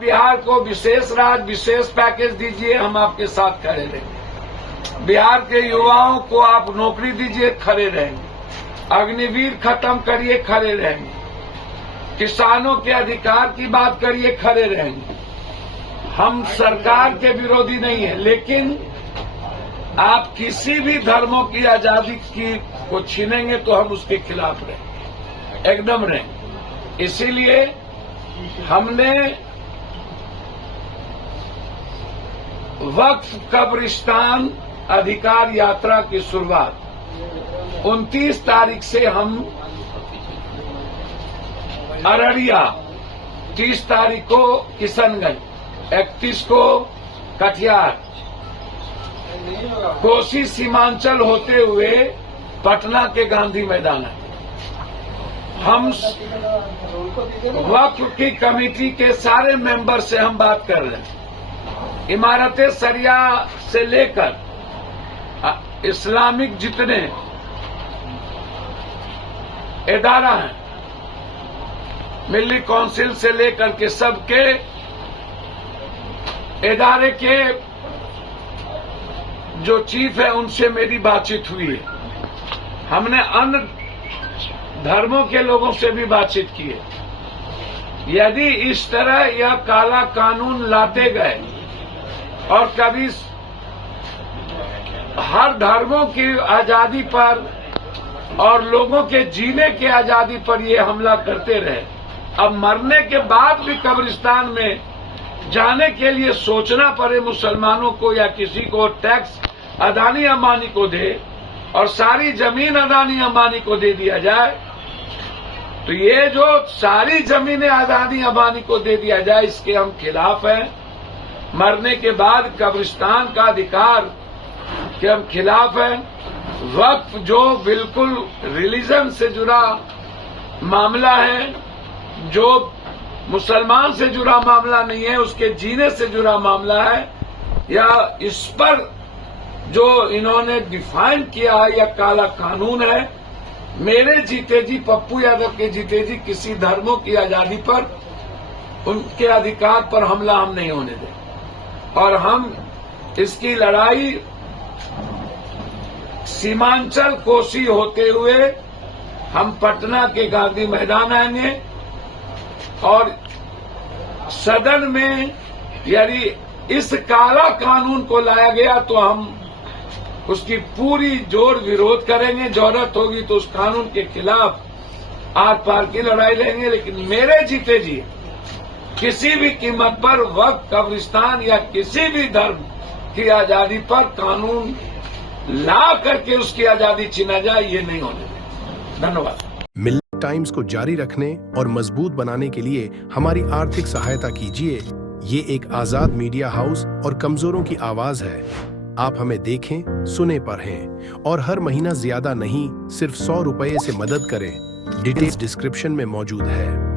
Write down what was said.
बिहार को विशेष राज्य, विशेष पैकेज दीजिए, हम आपके साथ खड़े रहेंगे। बिहार के युवाओं को आप नौकरी दीजिए, खड़े रहेंगे। अग्निवीर खत्म करिए, खड़े रहेंगे। किसानों के अधिकार की बात करिए, खड़े रहेंगे। हम सरकार के विरोधी नहीं है, लेकिन आप किसी भी धर्मों की आजादी को छीनेंगे तो हम उसके खिलाफ रहेंगे, एकदम रहेंगे। इसीलिए हमने वक्फ कब्रिस्तान अधिकार यात्रा की शुरुआत 29 तारीख से हम अररिया, 30 तारीख को किशनगंज, 31 को कटिहार, कोसी सीमांचल होते हुए पटना के गांधी मैदान है। हम वक्फ की कमेटी के सारे मेंबर से हम बात कर रहे हैं। इमारतें सरिया से लेकर इस्लामिक जितने इदारा हैं, मिल्ली काउंसिल से लेकर के सबके इदारे के जो चीफ है उनसे मेरी बातचीत हुई है। हमने अन्य धर्मों के लोगों से भी बातचीत की है। यदि इस तरह यह काला कानून लाते गए और कभी हर धर्मों की आजादी पर और लोगों के जीने की आजादी पर ये हमला करते रहे, अब मरने के बाद भी कब्रिस्तान में जाने के लिए सोचना पड़े मुसलमानों को या किसी को, टैक्स अदानी अंबानी को दे और सारी जमीन अदानी अंबानी को दे दिया जाए, तो ये जो सारी जमीनें अदानी अंबानी को दे दिया जाए, इसके हम खिलाफ हैं। मरने के बाद कब्रिस्तान का अधिकार के हम खिलाफ हैं। वक्फ जो बिल्कुल रिलीजन से जुड़ा मामला है, जो मुसलमान से जुड़ा मामला नहीं है, उसके जीने से जुड़ा मामला है, या इस पर जो इन्होंने डिफाइन किया है या काला कानून है, मेरे जीते जी, पप्पू यादव के जीते जी किसी धर्मों की आजादी पर, उनके अधिकार पर हमला हम नहीं होने दें। और हम इसकी लड़ाई सीमांचल कोसी होते हुए हम पटना के गांधी मैदान आएंगे और सदन में यदि इस काला कानून को लाया गया तो हम उसकी पूरी जोर विरोध करेंगे। जरूरत होगी तो उस कानून के खिलाफ आर पार की लड़ाई लेंगे। लेकिन मेरे जीते जी किसी भी कीमत पर वक्फ कब्रिस्तान या किसी भी धर्म की आजादी पर कानून ला करके उसकी आजादी छीना जाए, ये नहीं होने देंगे। धन्यवाद। मिल्लत टाइम्स को जारी रखने और मजबूत बनाने के लिए हमारी आर्थिक सहायता कीजिए। ये एक आजाद मीडिया हाउस और कमजोरों की आवाज है। आप हमें देखें, सुने, पढ़ें और हर महीना ज्यादा नहीं, सिर्फ 100 रुपये से मदद करें। डिटेल्स डिस्क्रिप्शन में मौजूद है।